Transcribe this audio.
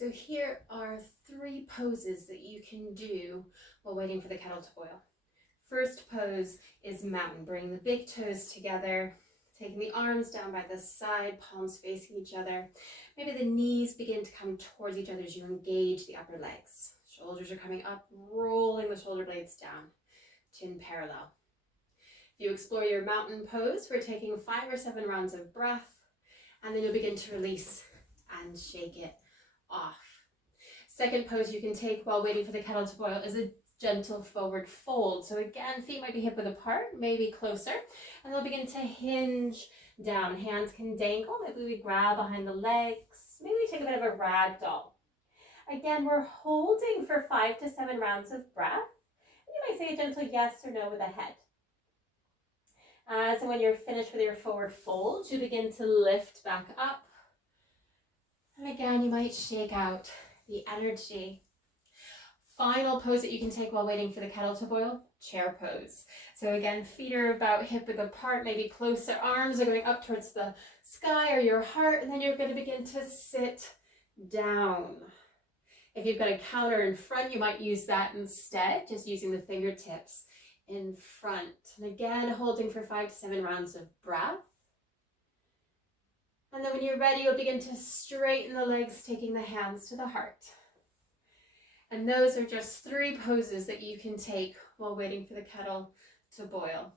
So here are 3 poses that you can do while waiting for the kettle to boil. First pose is mountain. Bring the big toes together, taking the arms down by the side, palms facing each other. Maybe the knees begin to come towards each other as you engage the upper legs. Shoulders are coming up, rolling the shoulder blades down, chin parallel. If you explore your mountain pose, we're taking 5 or 7 rounds of breath, and then you'll begin to release and shake it off. Second pose you can take while waiting for the kettle to boil is a gentle forward fold. So again, feet might be hip width apart, maybe closer, and they'll begin to hinge down. Hands can dangle. Maybe we grab behind the legs. Maybe we take a bit of a rag doll. Again, we're holding for 5 to 7 rounds of breath. You might say a gentle yes or no with a head. So when you're finished with your forward fold, you begin to lift back up. And again, you might shake out the energy. Final pose that you can take while waiting for the kettle to boil, chair pose. So again, feet are about hip width apart, maybe closer, arms are going up towards the sky or your heart, and then you're going to begin to sit down. If you've got a counter in front, you might use that instead, just using the fingertips in front. And again, holding for 5 to 7 rounds of breath. And then when you're ready, you'll begin to straighten the legs, taking the hands to the heart. And those are just 3 poses that you can take while waiting for the kettle to boil.